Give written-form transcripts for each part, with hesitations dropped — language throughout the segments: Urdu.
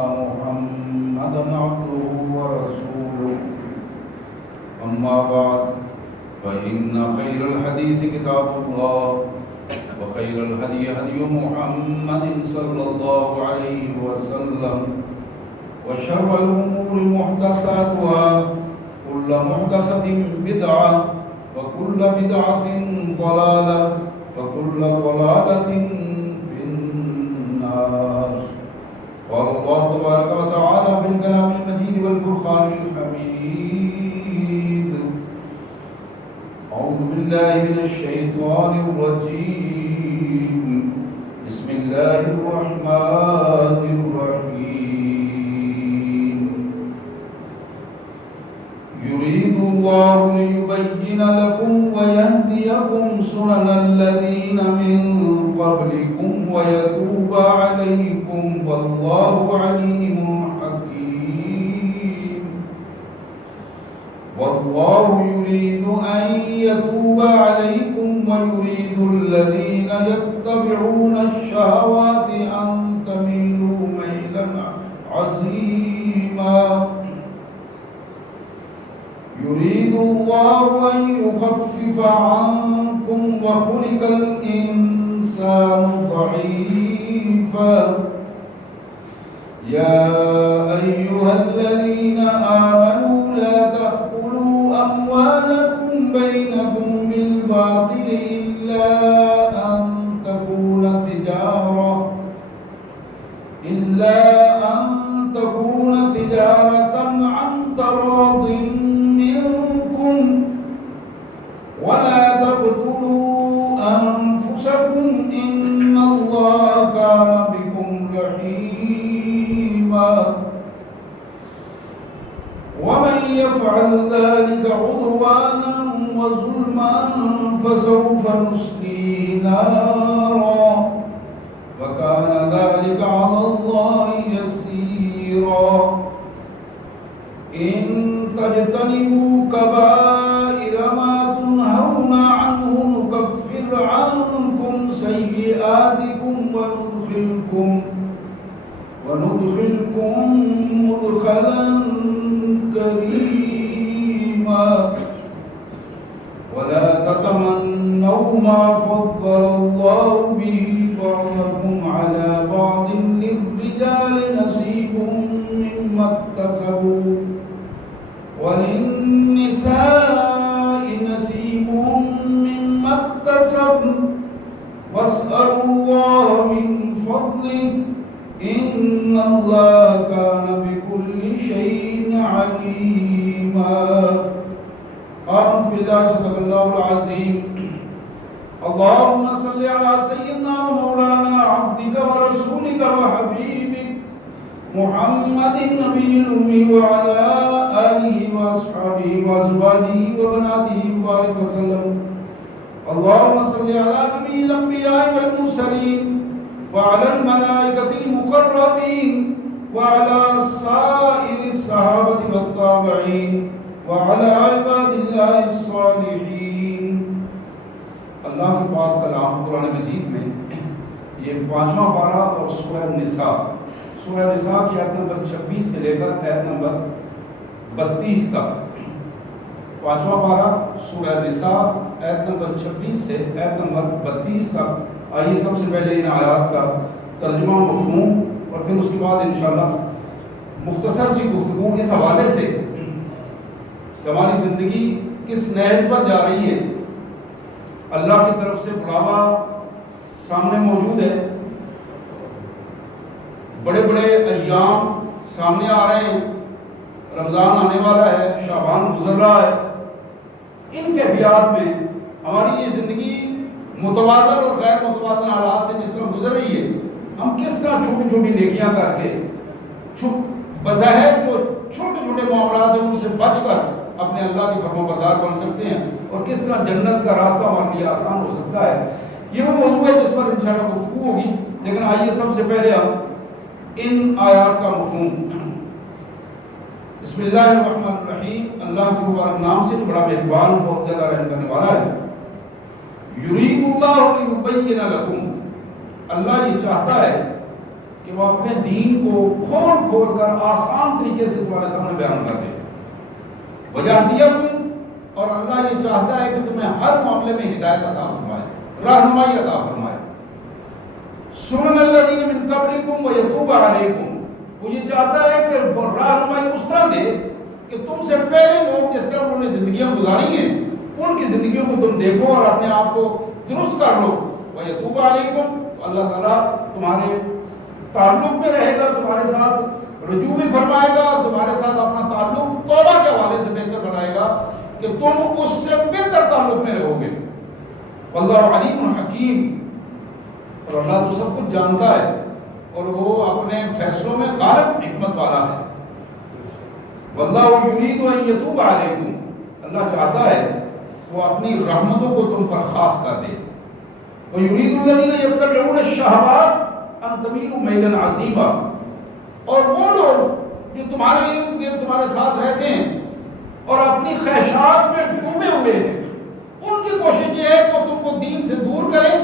محمدا عبده ورسوله أما بعد فإن خير الحديث كتاب الله وخير الهدي هدي محمد صلى الله عليه وسلم وشر الأمور محدثاتها كل محدثة بدعة وكل بدعة ضلالة وكل ضلالة في النار. قال الله تبارك وتعالى في الكلام المجيد والفرقان الحميد: أعوذ بالله من الشيطان الرجيم. بسم الله الرحمن الرحيم. يريد الله ليبين لكم ويهديكم سنن الذين من قبلكم ويتوب عليكم والله عليم حكيم. والله يريد أن يتوب عليكم ويريد الذين يتبعون الشهوات أن تميلوا ميلا عظيما. يريد الله أن يخفف عنكم وخلق الإنسان ضعيفا. يا أيها الذين آمنوا لا تأكلوا أموالكم بينكم بالباطل إلا أن تكون تجارة عن تراض منكم ولا تقتلوا أنفسكم إن الله كان بكم رحيما. ومن يفعل ذلك عدوانا وظلما فسوف نصليه نارا وكان ذلك على الله يسيرا. إن تجتنبوا كبائر ما تنهون عنه نكفر عنكم سيئاتكم وندخلكم مدخلا كريما. ولا تتمنوا ما فضل الله به بعضكم على بعض للرجال نصيب مما اكتسبوا وللنساء نصيب مما اكتسبن واسألوا الله من فضله إن الله كان بكل شيء عليما. أعوذ بالله صدق الله العظيم. اللهم صل على سيدنا ومولانا عبدك ورسولك وحبيبك محمد النبي الأمي وعلى آله وأصحابه وأزواجه وبناته وبارك وسلم. اللهم صل على نبي الأنبياء والمرسلين وعلى الملائكة المقربين وعلى سائر الصحابة والتابعين وعلى عباد الله الصالحين. اللہ کے پاک کلام قرآن مجید میں یہ 5واں پارہ اور سورہ نساء کی آیت نمبر 26 سے لے کر آیت نمبر 32 تک. 5واں پارہ سورہ نساء آیت نمبر 26 سے آیت نمبر 32 تک. آئیے سب سے پہلے ان آیات کا ترجمہ مفہوم اور پھر اس کے بعد انشاءاللہ مختصر سی گفتگو اس حوالے سے کہ ہماری زندگی کس نہج پر جا رہی ہے. اللہ کی طرف سے بڑھاوا سامنے موجود ہے. بڑے بڑے ایام سامنے آ رہے ہیں. رمضان آنے والا ہے, شعبان گزر رہا ہے. ان کیفیات میں ہماری یہ زندگی متوازن اور غیر متوازن حالات سے جس طرح گزر رہی ہے, ہم کس طرح چھوٹی چھوٹی نیکیاں کر کے بظاہر جو چھوٹے چھوٹے معاملات ہیں ان سے بچ کر اپنے اللہ کے فرمانبردار بن سکتے ہیں اور کس طرح جنت کا راستہ ہمارے لیے آسان ہو سکتا ہے. یہ وہ موضوع ہے جس پر انشاءاللہ گفتگو ہوگی. لیکن آئیے سب سے پہلے ہم ان آیات کا مفہوم. بسم اللہ الرحمن الرحیم. اللہ کے مبارک نام سے جو بڑا مہربان بہت زیادہ رحم کرنے والا ہے. یرید اللہ لیبین لکم, اللہ یہ چاہتا ہے کہ وہ اپنے دین کو کھول کھول کر آسان طریقے سے تمہارے سامنے بیان کر دے. وَيَهْدِيَكُمْ، اور اللہ یہ چاہتا ہے کہ تمہیں ہر معاملے میں ہدایت عطا فرمائے، رہنمائی عطا فرمائے. سُنَنَ الَّذِينَ مِن قَبْلِكُمْ وَيَتُوبَ عَلَيْكُمْ، وہ یہ چاہتا ہے کہ رہنمائی اس طرح دے کہ تم سے پہلے لوگ جس طرح انہوں نے زندگیاں گزاری ہیں ان کی زندگیوں کو تم دیکھو اور اپنے آپ کو درست کر لو. وَيَتُوبَ عَلَيْكُمْ، اللہ تعالیٰ تمہارے تعلق میں رہے گا، تمہارے ساتھ رجوع بھی فرمائے گا اور تمہارے ساتھ اپنا تعلق توبہ کے حوالے سے بہتر بنائے گا کہ تم اس سے بہتر تعلق میں رہو گے. واللہ علیم حکیم، اور اللہ تو سب کچھ جانتا ہے اور وہ اپنے فیصلوں میں غالب حکمت والا ہے. واللہ یرید ان یتوب علیکم، اللہ چاہتا ہے وہ اپنی رحمتوں کو تم پر خاص کر دے. وَيُرِيدُ الَّذِينَ يَتَّبِعُونَ الشَّهَوَاتِ أَن تَمِيلُوا مَيْلًا عَظِيمًا، اور وہ لوگ جو تمہارے ارد گرد تمہارے ساتھ رہتے ہیں اور اپنی خواہشات میں ڈوبے ہوئے ہیں، ان کی کوشش یہ ہے کہ تم کو دین سے دور کریں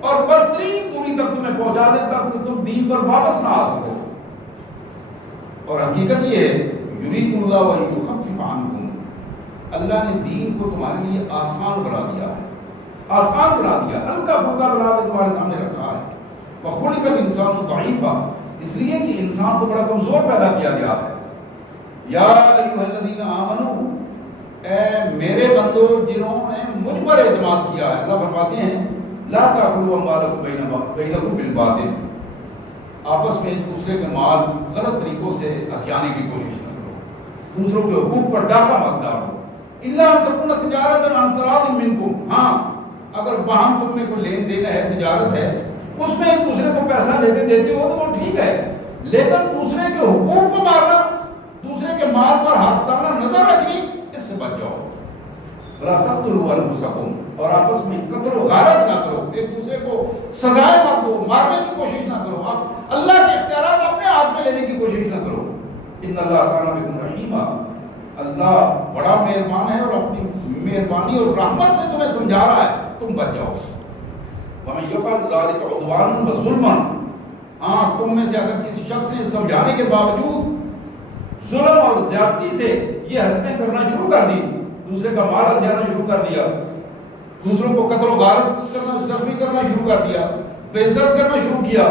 اور بدترین دوری تک تمہیں پہنچا دیں تک کہ تم دین پر واپس نہ آ سکو. اور حقیقت یہ ہے یرید اللہ ان یخفف عنکم، اللہ نے دین کو تمہارے لیے آسان بنا دیا ہے، آسان بنا دیا، ہلکا پھلکا بنا کے تمہارے سامنے رکھا ہے. وخلق الانسان ضعیفا، اس لیے کہ انسان کو بڑا کمزور پیدا کیا گیا ہے. یا ایھا الذین آمنوا، اے میرے بندو جنہوں نے مجھ پر اعتماد کیا ہے، اللہ فرماتے ہیں لا تاکلوا اموالکم بینکم بالباطل، آپس میں ایک دوسرے کے مال غلط طریقوں سے ہتھیانے کی کوشش نہ کرو، دوسروں کے حقوق پر ڈاکہ مت ڈالو. الا ان تکون تجارۃ عن تراض منکم، ہاں اگر باہم تم میں کوئی لین دین ہے، تجارت ہے، اس میں ایک دوسرے کو پیسہ دیتے ہو تو وہ ٹھیک ہے، لیکن دوسرے کے حقوق کو مارنا، دوسرے کے مال پر ہاتھ ڈالنا، نظر رکھنی، اس سے بچ جاؤ. وَلَا تَقْتُلُوا أَنفُسَكُمْ، اور آپس میں قتل و غارت نہ کرو، ایک دوسرے کو سزائیں مت دو، مارنے کی کوشش نہ کرو، آپ اللہ کے اختیارات اپنے ہاتھ میں لینے کی کوشش نہ کرو. ان اللہ کان بکم رحیما، اللہ بڑا مہربان ہے اور اپنی مہربانی اور رحمت سے تمہیں سمجھا رہا ہے، تم بچ جاؤ. وَمَن يَفْعَلْ ذَلِكَ عُدْوَانًا وَظُلْمًا، ہاں تم میں سے اگر کسی شخص نے سمجھانے کے باوجود ظلم اور زیادتی سے یہ حرکتیں کرنا شروع کر دی، دوسرے کا مال ہتھیانا شروع کر دیا، دوسروں کو قتل و غارت کرنا، زخمی کرنا شروع کر دیا، بے عزت کرنا شروع کیا،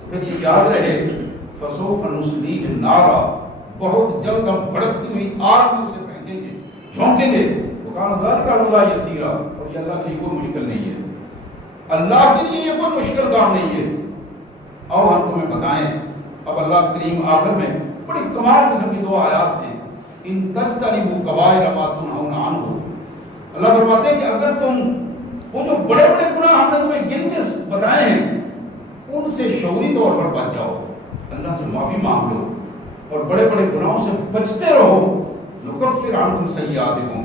تو پھر یہ یاد رہے فَسَوْفَ نُصْلِيهِ نَارًا، بہت جلد ہم بھڑکتی ہوئی آگ میں اسے پھینکیں گے، جھونکیں گے. وَكَانَ ذَلِكَ عَلَى اللَّهِ يَسِيرًا، اور یہ اللہ کے لیے کوئی مشکل نہیں ہے، اللہ کے لیے یہ کوئی مشکل کام نہیں ہے. اور ہم تمہیں بتائیں، اب اللہ کریم آخر میں بڑی کمال قسم کی دو آیات ہیں. ان تجتنبوا کبائر ما تنہون عنہ، اللہ فرماتے ہیں کہ اگر تم وہ جو بڑے بڑے گناہ ہم نے تمہیں گن کے بتائے ہیں ان سے شعوری طور پر بچ جاؤ، اللہ سے معافی مانگ لو اور بڑے بڑے گناہوں سے بچتے رہو. نکفر عنکم سیئاتکم،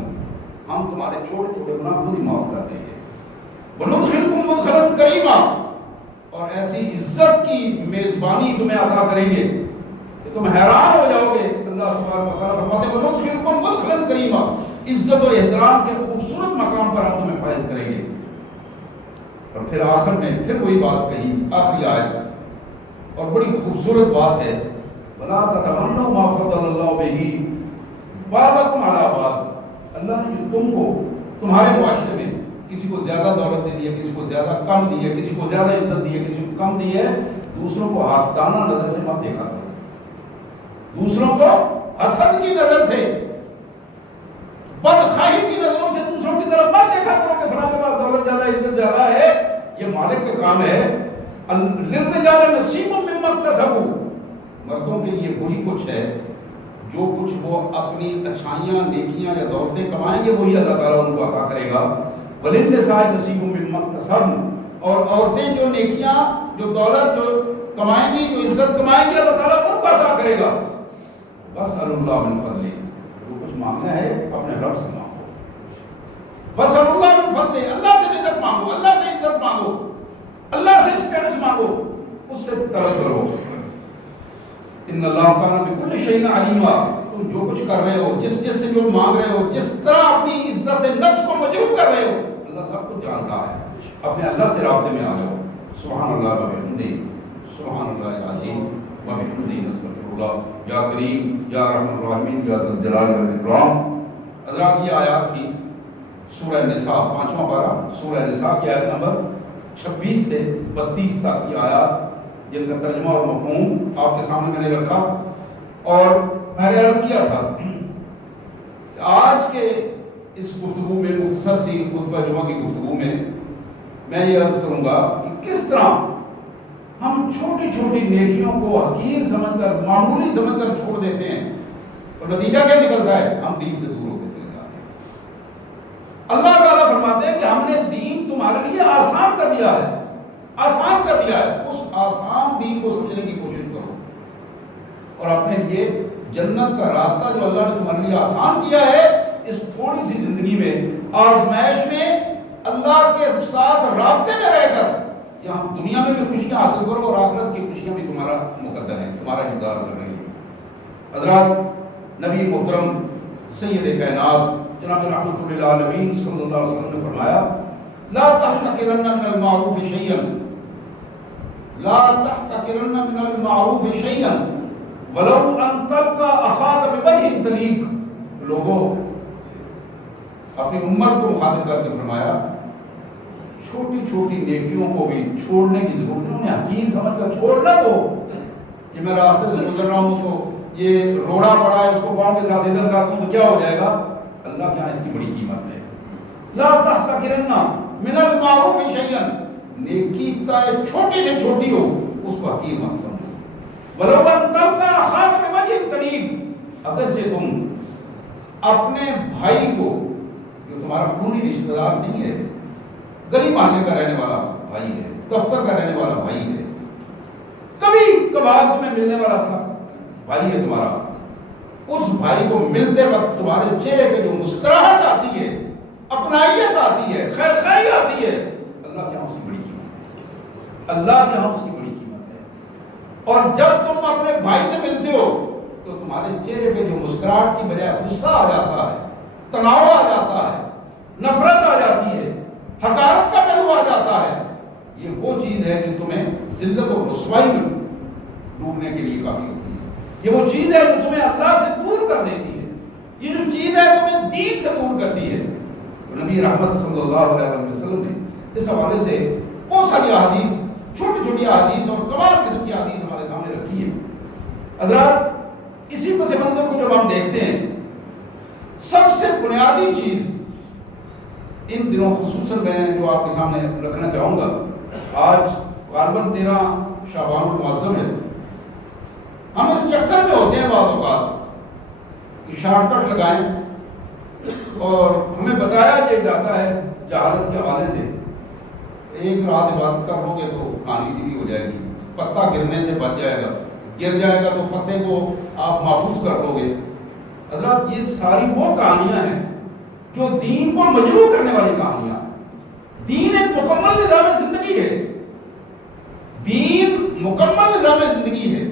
ہم تمہارے چھوٹے چھوٹے گناہ خود ہی معاف کر دیں گے. وندخلکم مدخلا کریما، اور ایسی عزت کی میزبانی تمہیں عطا کریں گے کہ تم حیران ہو جاؤ گے. اللہ تبارک و تعالیٰ فرماتے ہیں وندخلکم مدخلا کریما، عزت و احترام کے خوبصورت مقام پر ہم تمہیں فائز کریں گے. اور پھر آخر میں پھر وہی بات کہی، آخری آیت، اور بڑی خوبصورت بات ہے وَلَا تَتَمَنَّوْا مَا فَضَّلَ اللَّهُ بِهِ بَعْضَكُمْ عَلَىٰ بَعْضٍ، اللہ نے جو تم کو تمہارے معاشرے میں کسی کو زیادہ دولت دے دی ہے، کسی کو زیادہ کم دی ہے، کسی کو زیادہ عزت دی ہے، کسی کو کم دی ہے، دوسروں کو حاسدانہ نظر سے مت دیکھا کرو، دوسروں کو حسد کی نظر سے، بدخواہی کی نظروں سے دوسروں کی طرف مت دیکھا کرو کہ فلاں کے پاس دولت زیادہ، عزت زیادہ ہے. یہ مالک کا کام ہے. للرجال نصیب مما اکتسبوا، مردوں کے لیے وہی کچھ ہے جو کچھ وہ اپنی اچھائیاں، نیکیاں یا دولتیں کمائیں گے وہی اللہ تعالیٰ ان کو عطا کرے گا. وللنساء نصیب مما اکتسبن، اور عورتیں جو نیکیاں، جو دولت جو کمائیں گی، جو عزت کمائیں گی، اللہ تعالیٰ ان کو عطا کرے گا. واسألوا اللہ من فضلہ، جو کچھ مانگنا ہے اپنے رب سے مانگو. واسألوا اللہ من فضلہ، اللہ سے رزق مانگو، اللہ سے عزت مانگو، اللہ سے اسٹیٹس مانگو، اس سے طلب کرو. ان اللہ کان بکل شیء علیما، تم جو کچھ کر رہے ہو، جس سے جو مانگ رہے ہو، جس طرح اپنی عزت نفس کو مجروح کر رہے ہو، اللہ سب کچھ جانتا ہے. اپنے اللہ سے رابطے میں آ جاؤ. سبحان اللہ و بحمدہ، سبحان اللہ العظیم و بحمدہ نستغفر اللہ یا کریم یا رحم الرحمین یا ذی الجلال والاکرام۔ حضرات یہ آیات تھی سورہ نساء 5واں پارہ، سورہ نساء کی آیت نمبر 26 سے 32 تک کی آیات، جن کا ترجمہ اور مفہوم آپ کے سامنے میں نے رکھا۔ اور میں نے عرض کیا تھا آج کے اس گفتگو میں، مختصر سی خطبہ جمعہ کی گفتگو میں یہ عرض کروں گا کہ کس طرح ہم چھوٹی چھوٹی نیکیوں کو حقیر سمجھ کر، معمولی سمجھ کر چھوڑ دیتے ہیں، اور نتیجہ کیا نکلتا ہے؟ ہم دین سے دور ہوتے چلے جاتے ہیں۔ اللہ تعالیٰ فرماتے ہیں کہ ہم نے دین تمہارے لیے آسان کر دیا ہے، آسان کر دیا ہے، اس آسان دین کو سمجھنے کی کوشش کرو، اور اپنے لیے جنت کا راستہ جو اللہ نے تمہارے لیے آسان کیا ہے، اس تھوڑی سی زندگی میں، آزمائش میں، اللہ کے ساتھ رابطے میں رہ کر یہاں دنیا میں بھی خوشیاں حاصل کرو، اور آخرت کی خوشیاں بھی تمہارا مقدر ہیں، تمہارا انتظار کر رہی ہیں۔ حضرات، نبی محترم سید کائنات جناب رحمۃ للعالمین صلی اللہ علیہ وسلم نے فرمایا لا تحتقرن من المعروف شیئا، لا تحتقرن من المعروف شیئا ولو ان تلقى اخاك بوجه طلیق۔ لوگوں، اپنی امت کو مخاطب کر کے فرمایا چھوٹی چھوٹی نیکیوں کو بھی چھوڑنے کی ضرورت ہے، انہیں حقیر سمجھ کر چھوڑنا دو۔ کہ میں راستے سے گزر رہا ہوں تو یہ روڑا پڑا ہے، اس کو پاؤں کے ساتھ ادھر کر دوں تو کیا ہو جائے گا؟ اللہ کے یہاں اس کی بڑی قیمت ہے۔ لا تحتقرن من المعروف شیئا، نیکی کا چھوٹی سے چھوٹی ہو اس کو حقیر مت سمجھو۔ ولو ان تلقى اخاك بوجه طلیق، اگر سے تم اپنے بھائی کو جو تمہارا خونی رشتہ دار نہیں ہے، گلی محلے کا رہنے والا بھائی ہے، دفتر کا رہنے والا بھائی ہے، کبھی کبھار تمہیں ملنے والا سب بھائی ہے تمہارا، اس بھائی کو ملتے وقت تمہارے چہرے پہ جو مسکراہٹ آتی ہے، اپنائیت آتی ہے، خیر خائی آتی ہے، اللہ کے یہاں اس کی بڑی قیمت ہے، اللہ کے یہاں اس کی بڑی قیمت ہے۔ اور جب تم اپنے بھائی سے ملتے ہو تو تمہارے چہرے پہ جو مسکراہٹ کی بجائے غصہ آ جاتا ہے، تناؤ آ جاتا ہے، نفرت آ جاتی ہے، حقارت کا پہلو آ جاتا ہے، یہ وہ چیز ہے جو تمہیں ذلت و رسوائی میں ڈوبنے کے لیے کافی ہوتی ہے، یہ وہ چیز ہے جو تمہیں اللہ سے دور کر دیتی ہے، یہ جو چیز ہے تمہیں دین سے دور کرتی ہے۔ نبی رحمت صلی اللہ علیہ وسلم نے اس حوالے سے بہت ساری احادیث، چھوٹی چھوٹی احادیث اور تمام قسم کی احادیث ہمارے سامنے رکھی ہے۔ حضرات، اسی پس منظر کو جب ہم دیکھتے ہیں، سب سے بنیادی چیز ان دنوں خصوصاً میں جو آپ کے سامنے رکھنا چاہوں گا، آج غالباً 13 شعبان المعظم ہے، ہم اس چکر میں ہوتے ہیں بعض اوقات کہ شارٹ کٹ لگائیں، اور ہمیں بتایا یہ جاتا ہے جہالت کے حوالے سے ایک رات عبادت کر لو گے تو کہانی سیدھی ہو جائے گی، پتا گرنے سے بچ جائے گا، گر جائے گا تو پتے کو آپ محفوظ کر دو گے۔ حضرات، یہ ساری وہ کہانیاں ہیں جو دین کو مجروح کرنے والی کہانیاں ہیں۔ دین ایک مکمل نظام زندگی ہے، دین مکمل نظام زندگی ہے،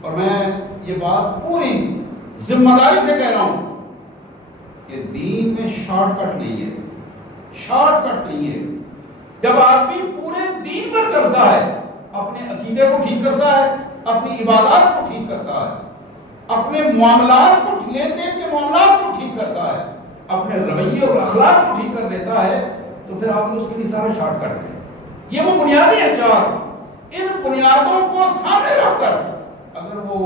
اور میں یہ بات پوری ذمہ داری سے کہہ رہا ہوں کہ دین میں شارٹ کٹ نہیں ہے، شارٹ کٹ نہیں ہے۔ جب آدمی پورے دین پر چلتا ہے، اپنے عقیدے کو ٹھیک کرتا ہے، اپنی عبادات کو ٹھیک کرتا ہے، اپنے معاملات کو لین دین کے معاملات کو ٹھیک کرتا ہے، اپنے رویے اور اخلاق کو ٹھیک کر دیتا ہے، تو پھر آپ نے اس کے لیے سارے شارٹ کٹ ہیں۔ یہ وہ بنیادی ہیں چار، ان بنیادوں کو سامنے رکھ کر اگر وہ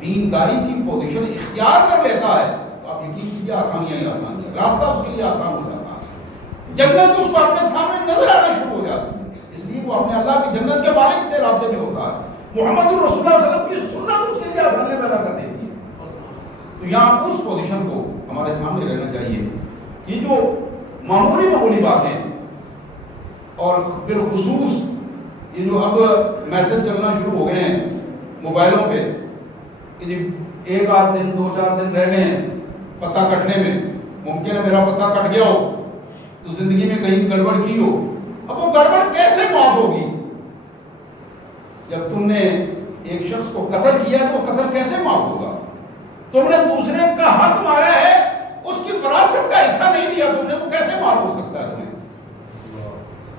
دینداری کی پوزیشن اختیار کر لیتا ہے تو آپ یقین کیجیے آسانیاں ہی آسانیاں، راستہ اس کے لیے آسان ہو جاتا ہے، جنت اس کو اپنے سامنے نظر آنا شروع ہو جاتی ہے، اس لیے وہ اپنے اللہ کی جنت کے مالک سے رابطے میں ہوتا ہے، محمد رسول اللہ صلی اللہ علیہ وسلم کی سنت اس کے لیے آسانیاں پیدا کر دیتی ہے۔ تو یہاں اس پوزیشن کو ہمارے سامنے رہنا چاہیے کہ جو معمولی باتیں، اور بالخصوص یہ جو اب میسج چلنا شروع ہو گئے ہیں موبائلوں پہ کہ جی ایک آدھ دن 2-4 دن رہ گئے ہیں پتہ کٹنے میں، ممکن ہے میرا پتہ کٹ گیا ہو تو زندگی میں کہیں گڑبڑ کی ہو، اب وہ گڑبڑ کیسے معاف ہوگی؟ جب تم نے ایک شخص کو قتل کیا ہے تو وہ قتل کیسے معاف ہوگا؟ تم نے دوسرے کا حق مارا ہے، اس کی وراثت کا حصہ نہیں دیا تم نے، وہ کیسے معاف ہو سکتا ہے تمہیں؟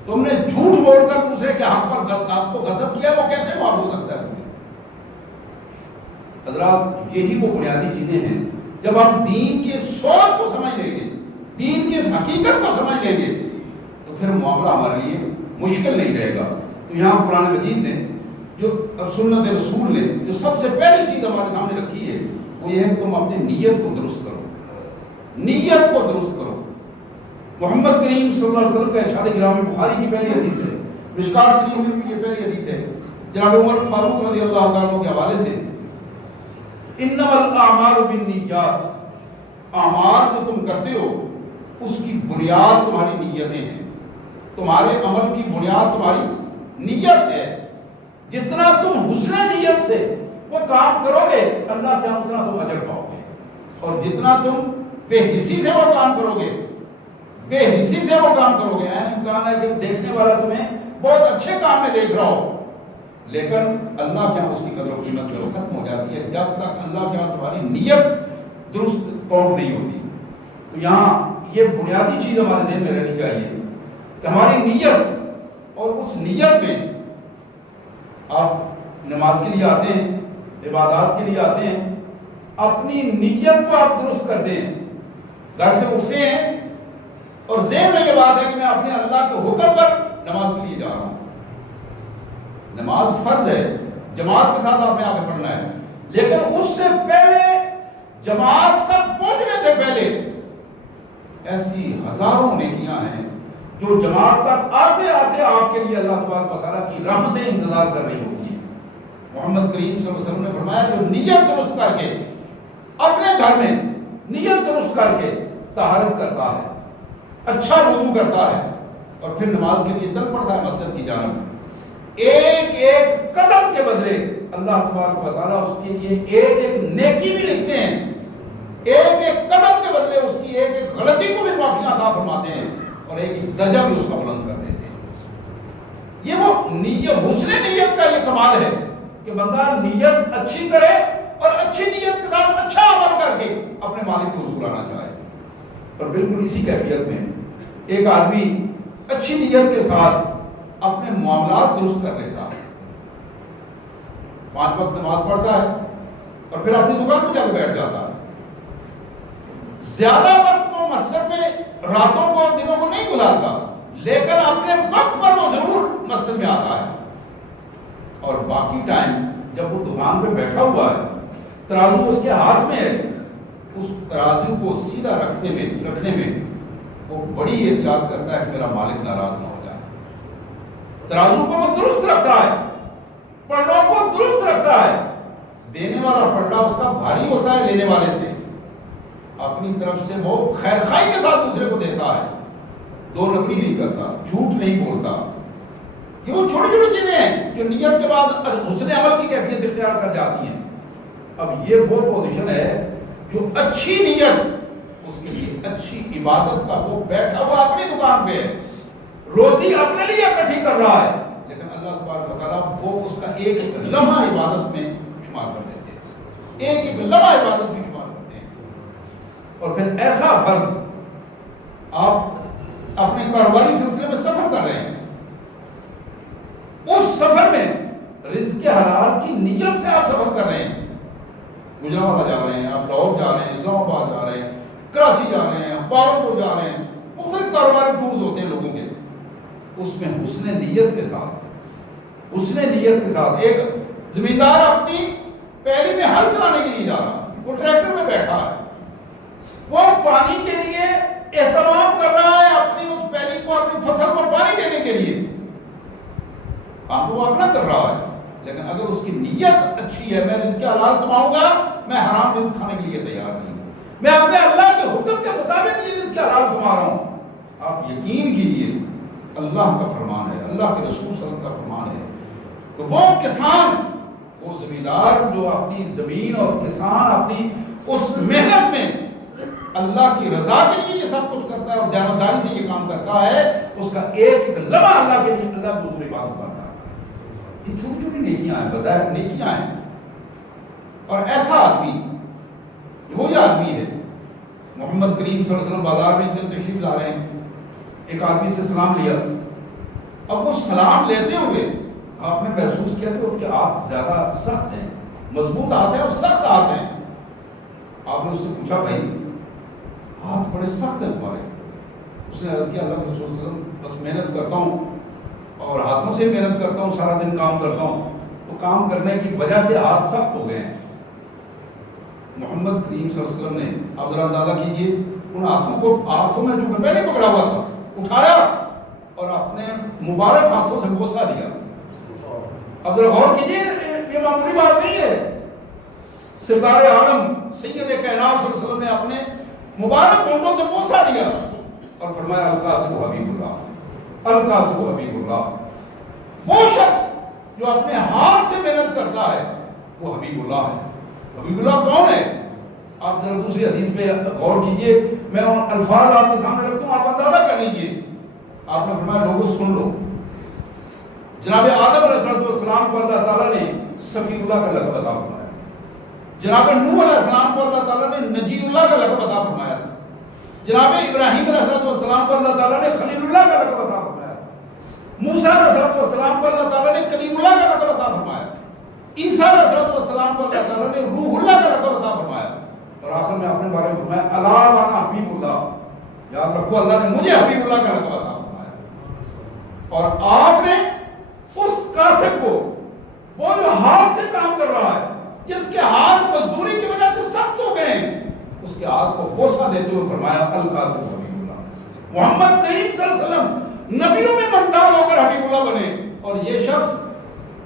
تم نے جھوٹ بول کر دوسرے کے حق پر آپ کو غصب کیا، وہ کیسے معاف ہو سکتا ہے؟ حضرات یہی وہ بنیادی چیزیں ہیں، جب آپ دین کے سوچ کو سمجھ لیں گے، دین کی اس حقیقت کو سمجھ لیں گے، تو پھر معاملہ ہمارے لیے مشکل نہیں رہے گا۔ تو یہاں قرآن مجید نے جو سنت رسول نے جو سب سے پہلی چیز ہمارے سامنے رکھی ہے وہ یہ ہے کہ تم اپنی نیت کو درست کرو، نیت کو درست کرو۔ محمد کریم صلی اللہ علیہ وسلم کا ارشاد گرامی بخاری کی پہلی حدیث ہے، مشکات شریف میں بھی یہ پہلی حدیث ہے، جناب عمر فاروق رضی اللہ تعالیٰ عنہ کے حوالے سے، انما الاعمال بالنیات، اعمال جو تم کرتے ہو اس کی بنیاد تمہاری نیتیں ہیں، تمہارے عمل کی بنیاد تمہاری نیت ہے۔ جتنا تم حسن نیت سے وہ کام کرو گے اللہ کیا اتنا تم اجر پاؤ گے، اور جتنا تم بے حسی سے وہ کام کرو گے، بے حسی سے وہ کام کرو گے، این امکان ہے کہ دیکھنے والا تمہیں بہت اچھے کام میں دیکھ رہا ہو لیکن اللہ کیا اس کی قدر و قیمت میں ختم ہو جاتی ہے جب تک اللہ کیا تمہاری نیت درست کاؤنٹ نہیں ہوتی۔ تو یہاں یہ بنیادی چیز ہمارے ذہن میں رہنی چاہیے کہ ہماری نیت، اور اس نیت میں آپ نماز کے لیے آتے ہیں، عبادات کے لیے آتے ہیں، اپنی نیت کو آپ درست کرتے ہیں، گھر سے اٹھتے ہیں اور ذہن میں یہ بات ہے کہ میں اپنے اللہ کے حکم پر نماز کے لیے جا رہا ہوں۔ نماز فرض ہے، جماعت کے ساتھ آپ نے آگے پڑھنا ہے، لیکن اس سے پہلے جماعت تک پہنچنے سے پہلے ایسی ہزاروں نیکیاں ہیں جو جماعت تک آتے آتے آپ کے لیے اللہ تبارک و تعالیٰ کی رحمتیں انتظار کر رہی ہوتی ہیں۔ محمد کریم صلی اللہ علیہ وسلم نے فرمایا جو نیت درست کر کے اپنے گھر میں نیت درست کر کے طہارت کرتا ہے، اچھا وضو کرتا ہے اور پھر نماز کے لیے چل پڑتا ہے مسجد کی جانب، ایک ایک قدم کے بدلے اللہ تبارک و تعالیٰ اس کے لیے ایک ایک نیکی بھی لکھتے ہیں، ایک ایک قدم کے بدلے اس کی ایک ایک غلطی کو بھی معافی عطا فرماتے ہیں اور ایک ایک درجہ بھی اس کا بلند کر دیتے ہیں۔ یہ وہ نیت، حسن نیت کا یہ کمال ہے کہ بندہ نیت اچھی کرے اور اچھی نیت کے ساتھ اچھا عمل کر کے اپنے مالک کو حضور آنا چاہے۔ اور بالکل اسی کیفیت میں ایک آدمی اچھی نیت کے ساتھ اپنے معاملات درست کر لیتا ہے، 5 وقت نماز پڑھتا ہے اور پھر اپنی دکان پہ جا کے بیٹھ جاتا ہے، زیادہ وقت وہ مسجد میں راتوں کو اور دنوں کو نہیں گزارتا لیکن اپنے وقت پر وہ ضرور مسجد میں آتا ہے، اور باقی ٹائم جب وہ دکان پہ بیٹھا ہوا ہے ترازو اس کے ہاتھ میں ہے، اس ترازو کو سیدھا رکھنے میں وہ بڑی احتیاط کرتا ہے کہ میرا مالک ناراض نہ ہو جائے، ترازو کو وہ درست رکھتا ہے، پلڑوں کو درست رکھتا ہے، دینے والا پلڑا اس کا بھاری ہوتا ہے لینے والے سے، اپنی طرف سے وہ خیر خائی کے ساتھ دوسرے کو دیتا ہے، دو نمبری نہیں کرتا، جھوٹ نہیں بولتا۔ یہ وہ چھوٹی چھوٹی چیزیں ہیں جو نیت کے بعد حسن عمل کی کیفیت اختیار کر جاتی ہیں۔ اب یہ وہ پوزیشن ہے جو اچھی نیت، اس کے لیے اچھی عبادت کا، وہ بیٹھا ہوا اپنی دکان پہ روزی اپنے لیے اکٹھی کر رہا ہے لیکن اللہ تبارک و تعالیٰ وہ اس کا ایک ایک لمحہ عبادت میں شمار کر دیتے ہیں، ایک ایک لمحہ عبادت میں شمار کرتے ہیں۔ اور پھر ایسا فرد، آپ اپنے کاروباری سلسلے میں سفر کر رہے ہیں، اس سفر میں رزق حلال کی نیت سے آپ سفر کر رہے ہیں، گجرانوالہ جا رہے ہیں، آپ لاہور جا رہے ہیں، اسلام آباد جا رہے ہیں، کراچی جا رہے ہیں، پاورپور جا رہے ہیں، مختلف کاروباری ٹورز ہوتے ہیں لوگوں کے، اس میں حسن نیت کے ساتھ، حسن نیت کے ساتھ ایک زمیندار اپنی پیلی میں ہل چلانے کے لیے جا رہا ہے، وہ ٹریکٹر میں بیٹھا ہے، وہ پانی کے لیے اہتمام کر رہا ہے، اپنی اس پیلی کو، اپنی فصل کو پانی دینے کے لیے، آپ کو وہ اپنا کر رہا ہے، لیکن اگر اس کی نیت اچھی ہے، میں رزق حلال کماؤں گا، میں حرام رزق کھانے کے لیے تیار نہیں ہوں، میں اپنے اللہ کے حکم کے مطابق یہ رزق حلال کما رہا ہوں، آپ یقین کیجیے اللہ کا فرمان ہے، اللہ کے رسول صلی اللہ علیہ وسلم کا فرمان ہے کہ وہ کسان، وہ زمیندار جو اپنی زمین اور کسان اپنی اس محنت میں اللہ کی رضا کے لیے یہ سب کچھ کرتا ہے اور دیانتداری سے یہ کام کرتا ہے، اس کا ایک لمحہ اللہ کے لیے اللہ کو حضور عبادت کرتا ہے۔ یہ چھوٹی چھوٹی نیکیاں ہیں، بظاہر نیکیاں ہیں، اور ایسا آدمی، وہی آدمی ہے، محمد کریم صلی اللہ علیہ وسلم بازار میں ایک دن تشریف لا رہے ہیں، ایک آدمی سے سلام لیا، اب وہ سلام لیتے ہوئے آپ نے محسوس کیا کہ اس کے ہاتھ زیادہ سخت ہیں، مضبوط ہاتھ ہیں اور سخت ہاتھ ہیں. آپ نے اس سے پوچھا بھائی ہاتھ بڑے سخت ہیں تمہارے. اس نے عرض کیا اللہ کے رسول صلی اللہ علیہ وسلم بس محنت کرتا ہوں اور ہاتھوں سے محنت کرتا ہوں، سارا دن کام کرتا ہوں، تو کام کرنے کی وجہ سے ہاتھ سخت ہو گئے ہیں. محمد کریم صلی اللہ علیہ وسلم نے، آپ ذرا اندازہ کیجیے، ان ہاتھوں میں جو پہلے پکڑا ہوا تھا اٹھایا اور اپنے مبارک ہاتھوں سے بوسہ دیا. اب ذرا غور کیجیے، یہ معمولی بات نہیں ہے. سردار عالم سید کائنات صلی اللہ علیہ وسلم نے اپنے مبارک ہونٹوں سے بوسہ دیا اور فرمایا القاسم حبیب اللہ، القاسم حبیب اللہ. وہ شخص جو اپنے ہاتھ سے محنت کرتا ہے وہ حبیب اللہ ہے. حبیب اللہ کون ہے؟ آپ ذرا دوسری حدیث پہ غور کیجئے، میں ان الفاظ آپ کے سامنے رکھتا ہوں، آپ اندازہ کر لیجئے. آپ نے فرمایا لوگوں سن لو، جناب آدم علیہ السلام کو اللہ تعالیٰ نے صفی اللہ کا لقب عطا فرمایا. جناب نوح علیہ السلام کو اللہ تعالیٰ نے نجی اللہ کا لقب عطا فرمایا. جناب ابراہیم علیہ السلام کو اللہ تعالیٰ نے خلیل اللہ کا لقب عطا فرمایا. موسیٰ علیہ السلام کو اللہ تعالیٰ نے کلیم اللہ کا لقب عطا فرمایا. عیسیٰ علیہ السلام کو اللہ تعالیٰ نے روح اللہ کا لقب عطا فرمایا. اور آخر میں اپنے بارے میں فرمایا الا وانا حبیب اللہ، یاد رکھو اللہ نے مجھے حبیب اللہ کا لقب عطا فرمایا. اور آپ نے اس کاسب کو، وہ جو ہاتھ سے کام کر رہا ہے، جس کے ہاتھ مزدوری کی وجہ سے سخت ہو گئے، اس کے ہاتھ کو بوسہ دیتے ہوئے فرمایا القاسم حبیب اللہ. محمد کریم صلی اللہ علیہ وسلم نبیوں میں ممتاز ہو کر حبیب اللہ بنے، اور یہ شخص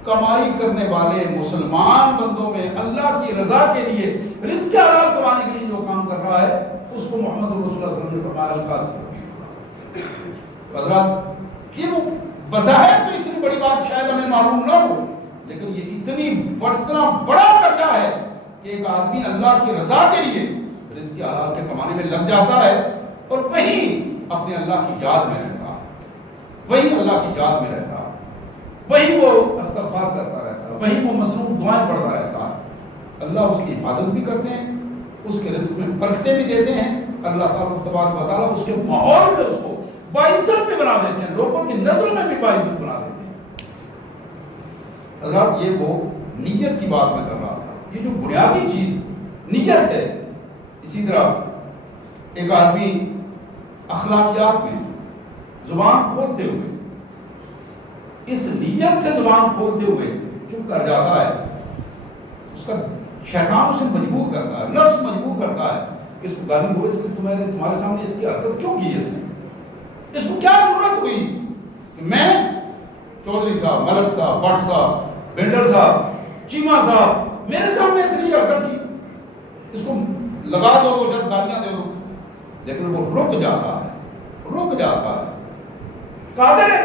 کمائی کرنے والے مسلمان بندوں میں اللہ کی رضا کے لیے رزق حلال کمانے کے لیے جو کام کر رہا ہے، اس کو محمد رسول اللہ صلی اللہ علیہ وسلم نے فرمایا القاسم حبیب اللہ. حضرات یہ وہ بظاہر تو اتنی بڑی بات شاید ہمیں معلوم نہ ہو، لیکن یہ اتنا بڑا درجہ ہے کہ ایک آدمی اللہ کی رضا کے لیے رزق حلال کے کمانے میں لگ جاتا ہے اور وہیں اپنے اللہ کی یاد میں رہتا ہے، وہی اللہ کی یاد میں رہتا ہے، وہی وہ استغفار کرتا رہتا ہے، وہی وہ مصروف دعائیں پڑھتا رہتا ہے. اللہ اس کی حفاظت بھی کرتے ہیں، اس کے رزق میں برکتیں بھی دیتے ہیں. اللہ تعالیٰ تبارک و تعالیٰ اس کے ماحول میں اس کو باعزت بھی بنا دیتے ہیں، لوگوں کی نظر میں بھی باعزت بنا دیتے ہیں. حضرات یہ وہ نیت کی بات میں کر رہا تھا، یہ جو بنیادی چیز نیت ہے. اسی طرح ایک آدمی اخلاقیات میں زبان کھولتے ہوئے، اس نیت سے زبان کھولتے ہوئے چپ کر جاتا ہے، اس کا شیطان اسے مجبور کرتا ہے، نفس مجبور کرتا ہے کہ اس کو گالی دو، اس نے تمہارے سامنے اس کی حرکت کیوں کی ہے، اس کو کیا ضرورت ہوئی کہ میں چودھری صاحب، ملک صاحب، بٹ صاحب، بینڈر صاحب، چیمہ صاحب میرے سامنے اس نے یہ حرکت کی، اس کو لگا دو تو جب گالیاں دے دو. لیکن وہ رک جاتا ہے، قادر ہے،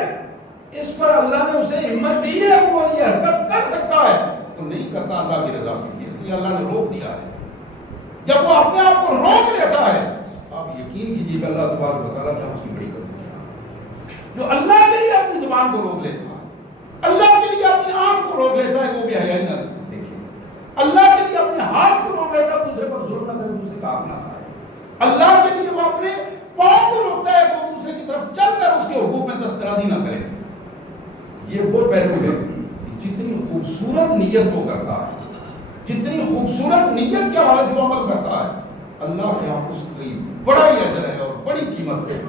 اس پر اللہ نے اسے ہمت دی ہے، وہ یہ حرکت کر سکتا ہے تو نہیں کرتا اللہ کی رضا کے لیے، اس لیے اللہ نے روک دیا ہے. جب وہ اپنے آپ کو روک لیتا ہے، آپ یقین کیجیے کہ اللہ تبارک و تعالیٰ کیا اس کی بڑی کرتی ہے. جو اللہ کے لیے اپنی زبان کو روک لیتا ہے، اللہ کے لیے اپنی آنکھ کو روک لیتا ہے، وہ بھی حیائی نہ دیکھے. اللہ کے لیے اپنے ہاتھ کو روک لیتا ہے، دوسرے پر ظلم نہ کرے، دوسرے کام نہ کرے. اللہ کے لیے وہ اپنے پاؤں کو روکتا ہے کہ وہ دوسرے کی طرف چل کر اس کے حقوق میں دسترازی نہ کرے. یہ وہ پہلو ہے، جتنی خوبصورت نیت وہ کرتا ہے، جتنی خوبصورت نیت کے حوالے سے وہ عمل کرتا ہے، اللہ کے ہاں اس کی بڑا ہی اجر ہے اور بڑی قیمت ہے.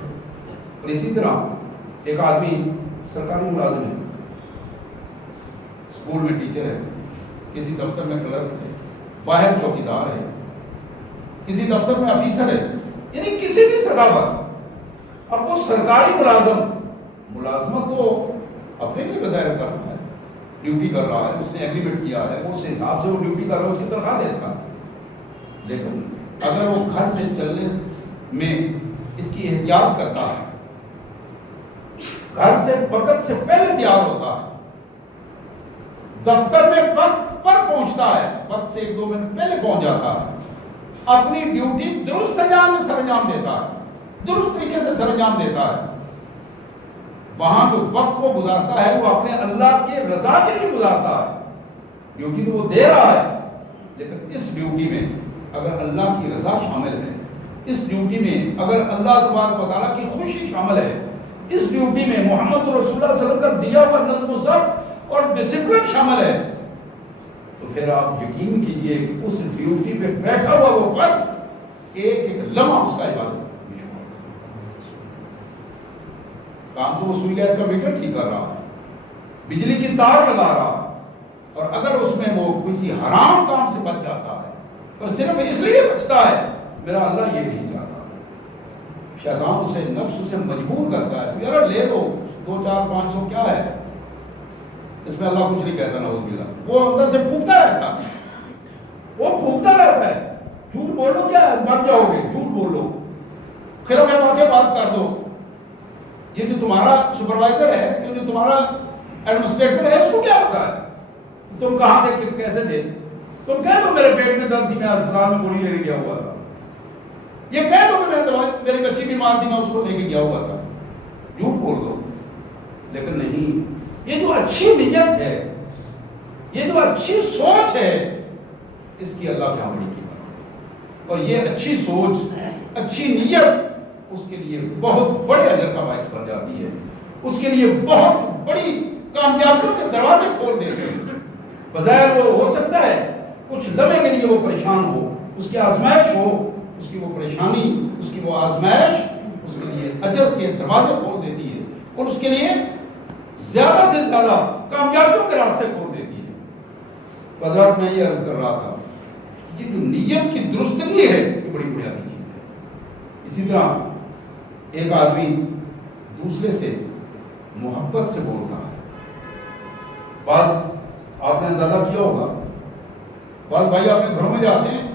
اور اسی طرح ایک آدمی سرکاری ملازم ہے، اسکول میں ٹیچر ہے، کسی دفتر میں کلرک ہے، باہر چوکیدار ہے، کسی دفتر میں آفیسر ہے، یعنی کسی بھی سطح پر. اب وہ سرکاری ملازمت تو اپنے لیے بظاہر کر رہا ہے، ڈیوٹی کر رہا ہے، اس نے ایگریمنٹ کیا ہے، اس حساب سے وہ ڈیوٹی کر رہا ہے، اس کی تنخواہ دیتا ہے. لیکن اگر وہ گھر سے چلنے میں اس کی احتیاط کرتا ہے، گھر سے وقت سے پہلے تیار ہوتا ہے، دفتر میں وقت پر پہنچتا ہے، وقت سے 1-2 منٹ پہلے پہنچ جاتا ہے، اپنی ڈیوٹی درست سرانجام دیتا ہے، درست طریقے سے سرانجام دیتا ہے، وہاں جو وقت وہ گزارتا ہے وہ اپنے اللہ کے رضا کے لیے گزارتا ہے. ڈیوٹی تو وہ دے رہا ہے، لیکن اس ڈیوٹی میں اگر اللہ کی رضا شامل ہے، اس ڈیوٹی میں اگر اللہ تبارک و تعالیٰ کی خوشی شامل ہے، اس ڈیوٹی میں محمد رسول اللہ صلی اللہ علیہ وسلم کا دیا ہوا نظم و ضبط اور ڈسپلن شامل ہے، تو پھر آپ یقین کیجئے کہ اس ڈیوٹی پہ بیٹھا ہوا وہ فرد ایک ایک لمحہ اس کا عبادت کام تو وہ سوئی گیس کا میٹر ٹھیک کر رہا، بجلی کی تار لگا رہا، اور اگر اس میں وہ کسی حرام کام سے بچ جاتا ہے اور صرف اس لیے بچتا ہے، میرا اللہ یہ نہیں چاہتا، شیطان اسے نفس اسے مجبور کرتا ہے کہ یار لے دو 2 4 500 کیا ہے، اس میں اللہ کچھ نہیں کہتا نعوذ باللہ، وہ اندر سے پھونکتا رہتا ہے، وہ پھونکتا رہتا ہے، جھوٹ بولو کیا ہے مر جاؤ گے، جھوٹ بولو، خلاف واقع بات کر دو، یہ جو تمہارا سپروائزر ہے، یہ جو تمہارا ایڈمنسٹریٹر ہے، اس کو کیا ہوتا ہے، تم کہاں تھے کیسے تھے، تم کہہ دو میرے پیٹ میں درد تھی میں اسپتال میں گولی لے کے گیا ہوا تھا، یہ کہہ دو کہ میری بچی بیمار تھی میں اس کو لے کے گیا ہوا تھا، جھوٹ بول دو، لیکن نہیں، یہ جو اچھی نیت ہے، یہ جو اچھی سوچ ہے، اس کی اللہ کیا بڑی قیمت، اور یہ اچھی سوچ اچھی نیت اس کے لیے بہت بڑے اجر کا باعث بن جاتی ہے، اس کے لیے بہت بڑی کامیابیوں کے دروازے کھول دیتے ہیں، بظاہر وہ ہو سکتا ہے کچھ لمحے کے لیے وہ پریشان ہو، اس کی آزمائش ہو، اس کی وہ پریشانی، اس کی وہ آزمائش اس کے لیے اجر کے دروازے کھول دیتی ہے، اور اس کے لیے زیادہ سے زیادہ کامیابیوں کے راستے کھول دیتی ہے۔ حضرات میں یہ عرض کر رہا تھا، یہ جو نیت کی درستگی ہے یہ بڑی بنیادی چیز ہے۔ اسی طرح ایک آدمی دوسرے سے محبت سے بولتا ہے، بعض آپ نے اندازہ کیا ہوگا، بعض بھائی اپنے گھروں میں جاتے ہیں،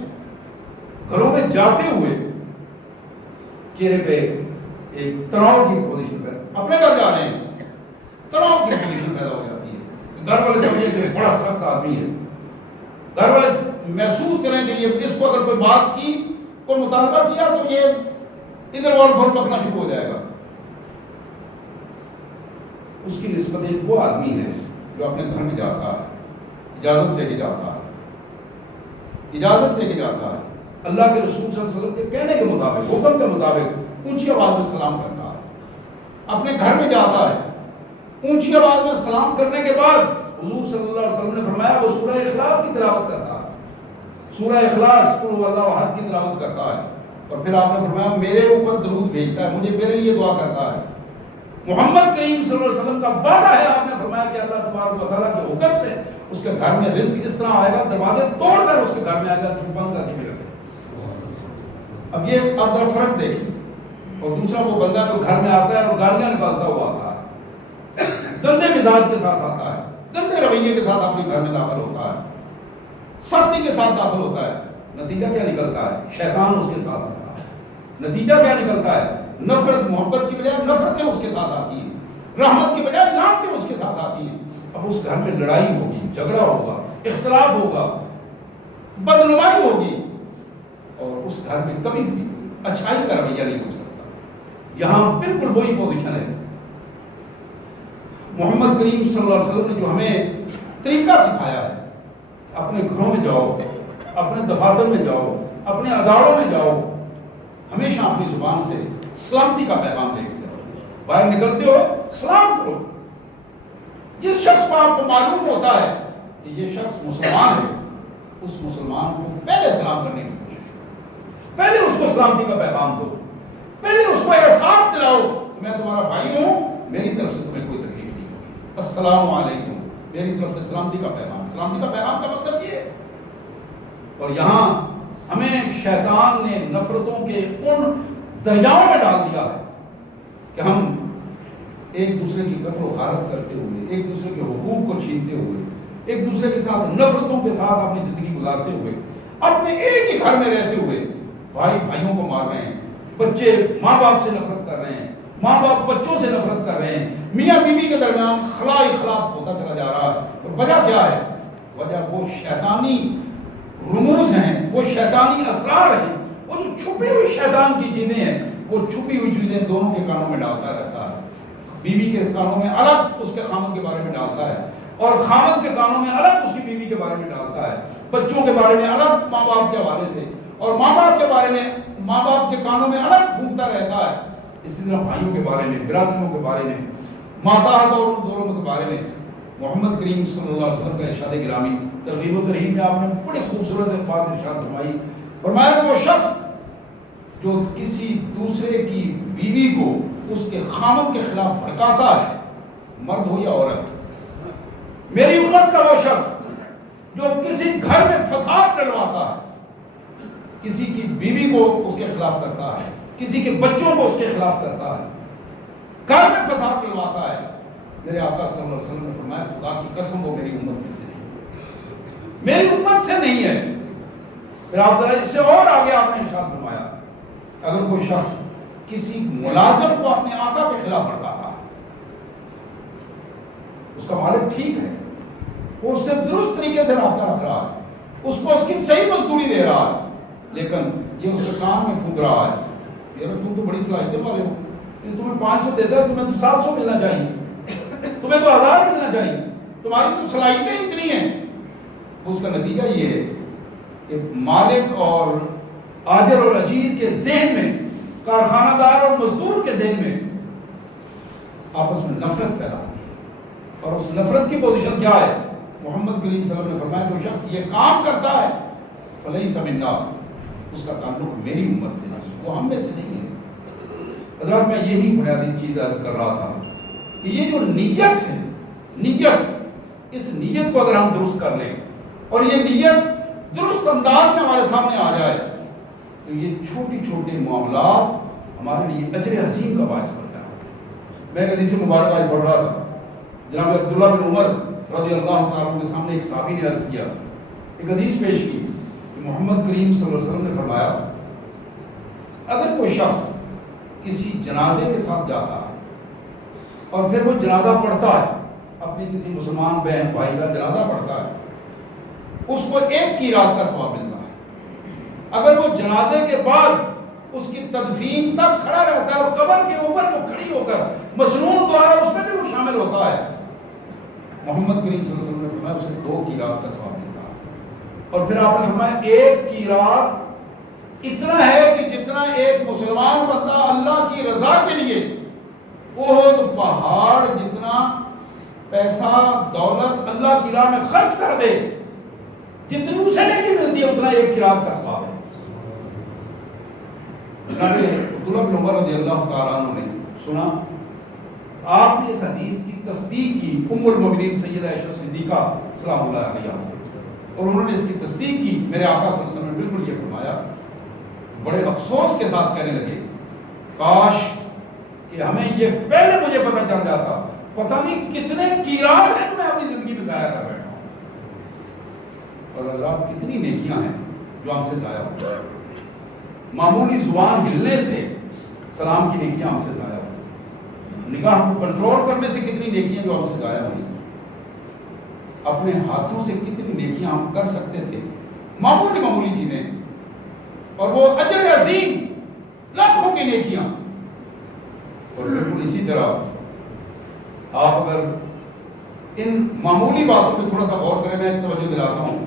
گھروں میں جاتے ہوئے چہرے پہ ایک تناؤ کی پوزیشن پہ، اپنے گھر جا رہے ہیں تناؤ کی پوزیشن پیدا ہو جاتی ہے، گھر والے سمجھیں کہ بڑا سخت آدمی ہے، گھر والے محسوس کریں کہ یہ اس کو اگر کوئی بات کی، کوئی مطالبہ کیا تو یہ ادھر وال فور پکنا شروع ہو جائے گا۔ اس کی نسبت ایک وہ آدمی ہے جو اپنے گھر میں جاتا ہے، اجازت دے کے جاتا ہے، اجازت دے کے جاتا ہے، اللہ کے رسول صلی اللہ علیہ وسلم کے کہنے کے مطابق، حکم کے مطابق اونچی آواز میں سلام کرتا ہے، اپنے گھر میں جاتا ہے، اونچی آواز میں سلام کرنے کے بعد حضور صلی اللہ علیہ وسلم نے فرمایا وہ سورہ اخلاص کی تلاوت کرتا ہے، سورہ اخلاص قل هو اللہ احد کی تلاوت کرتا ہے، اور پھر آپ نے فرمایا میرے اوپر درود بھیجتا ہے، مجھے میرے لیے دعا کرتا ہے۔ محمد کریم صلی اللہ علیہ وسلم کا وعدہ ہے، آپ نے فرمایا کہ اللہ تبارک و تعالیٰ کے حکم سے اس کے گھر میں رزق اس طرح آئے گا، دروازے توڑ کر اس کے گھر میں آئے گا، بند کر کے رکھے۔ اب یہ آپ ذرا فرق دیکھیں، اور دوسرا وہ بندہ جو گھر میں آتا ہے اور گالیاں نکالتا ہوا آتا ہے، گندے مزاج کے ساتھ آتا ہے، گندے رویے کے ساتھ اپنے گھر میں داخل ہوتا ہے، سختی کے ساتھ داخل ہوتا ہے، نتیجہ کیا نکلتا ہے؟ شیطان اس کے ساتھ ہوتا ہے، نتیجہ کیا نکلتا ہے؟ نفرت، محبت کی بجائے نفرتیں اس کے ساتھ آتی ہیں، رحمت کی بجائے لعنتیں اس کے ساتھ آتی ہیں۔ اب اس گھر میں لڑائی ہوگی، جھگڑا ہوگا، اختلاف ہوگا، بدنمائی ہوگی، اور اس گھر میں کبھی بھی اچھائی کا رویہ نہیں ہو سکتا۔ یہاں بالکل وہی پوزیشن ہے۔ محمد کریم صلی اللہ علیہ وسلم نے جو ہمیں طریقہ سکھایا ہے، اپنے گھروں میں جاؤ، اپنے دفاتر میں جاؤ، اپنے اداروں میں جاؤ، ہمیشہ اپنی زبان سے سلامتی کا پیغام دے کے جاؤ، باہر نکلتے ہو سلام کرو۔ جس شخص کو آپ کو معلوم ہوتا ہے کہ یہ شخص مسلمان ہے، اس مسلمان کو پہلے سلام کرنے کی کوشش کرو، پہلے اس کو سلامتی کا پیغام دو، پہلے اس کو احساس دلاؤ کہ میں تمہارا بھائی ہوں، میری طرف سے تمہیں کوئی تکلیف نہیں ہوگی، السلام علیکم، میری طرف سے سلامتی کا پیغام۔ سلامتی کا پیغام کا مطلب یہ ہے۔ اور یہاں ہمیں شیطان نے نفرتوں کے ان دریاؤں میں ڈال دیا ہے کہ ہم ایک دوسرے کی قتل و غارت کرتے ہوئے، ایک دوسرے کے حقوق کو چھینتے ہوئے، ایک دوسرے کے ساتھ نفرتوں کے ساتھ اپنی زندگی گزارتے ہوئے، اپنے ایک ہی گھر میں رہتے ہوئے بھائی بھائیوں کو مار رہے ہیں، بچے ماں باپ سے نفرت کر رہے ہیں، ماں باپ بچوں سے نفرت کر رہے ہیں، میاں بیوی کے درمیان خلا اخلاق ہوتا چلا جا رہا ہے۔ اور وجہ کیا ہے؟ وجہ وہ شیطانی رموز ہیں، وہ شیطانی اسرار ہیں، وہ جو چھپی ہوئی شیطان کی چیزیں ہیں، وہ چھپی ہوئی چیزیں دونوں کے کانوں میں ڈالتا رہتا ہے۔ بیوی کے کانوں میں الگ اس کے خامن کے بارے میں ڈالتا ہے، اور خامن کے کانوں میں الگ اس کی بیوی کے بارے میں ڈالتا ہے، بچوں کے بارے میں الگ ماں باپ کے حوالے سے، اور ماں باپ کے بارے میں ماں باپ کے کانوں میں الگ پھونکتا رہتا ہے۔ اسی طرح بھائیوں کے بارے میں، برادریوں کے بارے میں، ماتحت اور دوروں کے بارے میں محمد کریم صلی اللہ علیہ وسلم کا ارشاد گرامی ترغیب و ترہیب میں آپ نے بڑی خوبصورت بات ارشاد فرمائی. فرمایا وہ شخص جو کسی دوسرے کی بیوی کو اس کے خامد کے خلاف بھڑکاتا ہے، مرد ہو یا عورت، میری امت کا وہ شخص جو کسی گھر میں فساد ڈلواتا ہے، کسی کی بیوی کو اس کے خلاف کرتا ہے، کسی کے بچوں کو اس کے خلاف کرتا ہے، گھر میں فساد ڈلواتا ہے، میرے آقا صلی اللہ علیہ وسلم نے فرمایا خدا کی قسم وہ میری امت میں سے نہیں، میری امت سے نہیں ہے. پھر آپ ذرا اس سے اور آگے آپ نے ارشاد فرمایا اگر کوئی شخص کسی ملازم کو اپنے آقا کے خلاف بھڑکاتا ہے، اس کا مالک ٹھیک ہے، وہ اس سے درست طریقے سے رابطہ رکھ رہا ہے، اس کو اس کی صحیح مزدوری دے رہا ہے، لیکن یہ اس کے کام میں پھونک رہا ہے یار تم تو بڑی صلاحیتیں والے ہو، تمہیں 500 دیتا ہے، تمہیں تو 700 ملنا چاہیے، تمہیں تو 1000 ملنا چاہیے، تمہاری تو صلاحیتیں اتنی ہیں. اس کا نتیجہ یہ ہے کہ مالک اور آجر اور اجیر کے ذہن میں، کارخانہ دار اور مزدور کے ذہن میں آپس میں نفرت پیدا ہوتی ہے. اور اس نفرت کی پوزیشن کیا ہے؟ محمد کریم صلی اللہ علیہ وسلم نے فرمایا جو شخص یہ کام کرتا ہے فلیس منا، اس کا تعلق میری امت سے نہیں، وہ ہم میں سے نہیں ہے. حضرات میں یہی بنیادی چیز عرض کر رہا تھا کہ یہ جو نیت ہے، نیت، اس نیت کو اگر ہم درست کر لیں اور یہ نیت درست انداز میں ہمارے سامنے آ جائے تو یہ چھوٹی چھوٹے معاملات ہمارے لیے اجر عظیم کا باعث بنتا ہے. میں ایک حدیث مبارکہ آج پڑھ رہا تھا، جناب عبداللہ بن عمر رضی اللہ تعالیٰ عنہ کے سامنے ایک صحابی نے عرض کیا، ایک حدیث پیش کی کہ محمد کریم صلی اللہ علیہ وسلم نے فرمایا اگر کوئی شخص کسی جنازے کے ساتھ جاتا ہے اور پھر وہ جنازہ پڑھتا ہے، اپنی کسی مسلمان بہن بھائی کا جنازہ پڑھتا ہے، اس کو 1 قیراط کا ثواب ملتا ہے. اگر وہ جنازے کے بعد اس کی تدفین تک کھڑا رہتا ہے اور قبر کے اوپر وہ کھڑی ہو کر مسنون دوارا اس میں بھی وہ شامل ہوتا ہے، محمد کریم صلی اللہ علیہ وسلم نے فرمایا اسے 2 قیراط کا ثواب ملتا ہے. اور پھر آپ نے فرمایا 1 قیراط اتنا ہے کہ جتنا ایک مسلمان بندہ اللہ کی رضا کے لیے احد پہاڑ جتنا پیسہ دولت اللہ کی راہ میں خرچ کر دے، جتنی اسے نیکی ملتی ہے اتنا 1 قیراط کا ثواب ہے. عبداللہ بن عمر رضی اللہ تعالیٰ عنہ نے سنا، آپ نے اس حدیث کی تصدیق کی ام المؤمنین سیدہ عائشہ صدیقہ سلام اللہ علیہا سے، اور انہوں نے اس کی تصدیق کی. میرے آقا صلی اللہ علیہ وسلم نے بالکل یہ فرمایا، بڑے افسوس کے ساتھ کہنے لگے کاش کہ ہمیں یہ پہلے مجھے پتہ چل جاتا، پتہ نہیں کتنے قیراط ہیں میں اپنی زندگی میں ضائع کر بیٹھا ہوں، اور اللہ کتنی نیکیاں ہیں جو ہم سے ضائع ہو جائے. معمولی زبان ہلنے سے سلام کی نیکیاں ہم سے ضائع ہوئی، نگاہ کو کنٹرول کرنے سے کتنی نیکیاں جو ہم سے ضائع ہوئی، اپنے ہاتھوں سے کتنی نیکیاں ہم کر سکتے تھے، معمولی چیزیں، اور وہ اجر عظیم لاکھوں کی نیکیاں. اور بالکل اسی طرح آپ اگر ان معمولی باتوں پہ تھوڑا سا غور کریں، میں توجہ دلاتا ہوں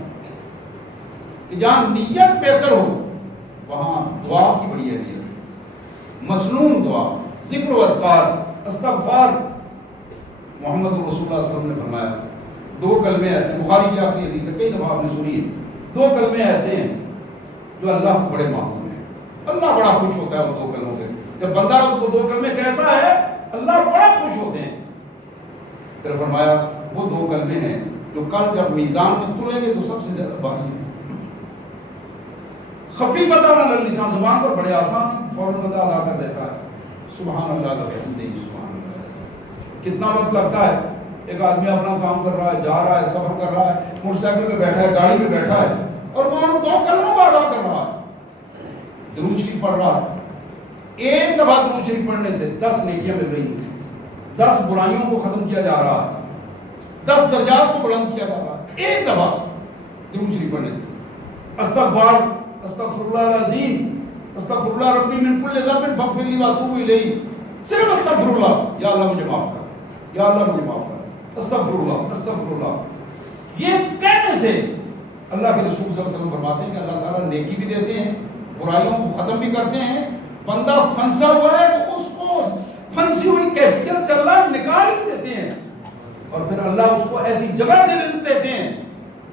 کہ جہاں نیت بہتر ہو وہاں دعا کی بڑی اہمیت ہے. مسنون دعا، ذکر و اذکار، استغفار. محمد رسول اللہ صلی اللہ علیہ وسلم نے فرمایا 2 کلمے ایسے، بخاری کی آخری حدیث ہے، کئی دفعہ آپ نے سنی ہے، 2 کلمے ایسے ہیں جو اللہ کو بڑے محبوب ہیں، اللہ بڑا خوش ہوتا ہے وہ 2 کلموں سے. جب بندہ وہ 2 کلمے کہتا ہے اللہ بڑا خوش ہوتے ہیں. پھر فرمایا وہ 2 کلمے ہیں جو کل جب میزان میں تلیں گے تو سب سے زیادہ بھاری ہیں. خفیفۃ علی اللسان، زبان پر بڑے آسان فوراً بندہ ادا کر دیتا ہے، سبحان اللہ و بحمدہ سبحان اللہ. کتنا وقت لگتا ہے؟ ایک آدمی اپنا کام کر رہا ہے، جا رہا ہے، سفر کر رہا ہے، موٹر سائیکل پہ بیٹھا ہے، گاڑی پہ بیٹھا ہے، اور وہ 2 کلموں کو ادا کر رہا ہے، درود شریف پڑھ رہا ہے. 1 دفعہ درود شریف پڑھنے سے 10 نیکیاں مل رہی ہیں، 10 برائیوں کو ختم کیا جا رہا ہے، 10 درجات کو بلند کیا جا رہا ہے 1 دفعہ درود شریف پڑھنے سے. استغفار، استغفر اللہ العظیم، استغفر اللہ ربی من کل ذنب فاغفر لی واتوب الیہ. صرف استغفر اللہ، یا اللہ مجھے معاف کر، یا اللہ مجھے معاف کر، استغفر اللہ، استغفر اللہ. یہ کہنے سے اللہ کے رسول صلی اللہ علیہ وسلم فرماتے ہیں کہ اللہ تعالیٰ نیکی بھی دیتے ہیں، برائیوں کو ختم بھی کرتے ہیں. بندہ پھنسا ہوا ہے تو اس کو پھنسی ہوئی کیفیت سے اللہ نکال بھی دیتے ہیں اور پھر اللہ اس کو ایسی جگہ سے رزق دیتے ہیں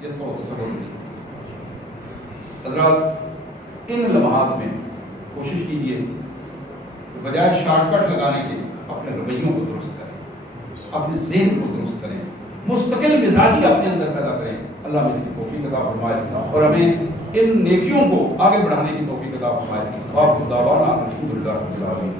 جس کو وہ تصور نہیں کر سکتے۔ حضرات ان لمحات میں کوشش کیجئے کہ بجائے شارٹ کٹ لگانے کے اپنے رویوں کو درست کریں، اپنے ذہن کو درست کریں، مستقل مزاجی اپنے اندر پیدا کریں۔ اللہ ہمیں اس کی توفیق عطا فرمائے اور ہمیں ان نیکیوں کو آگے بڑھانے کی توفیق عطا فرمائے۔ آپ کو دعوانا الحمدللہ رب العالمین۔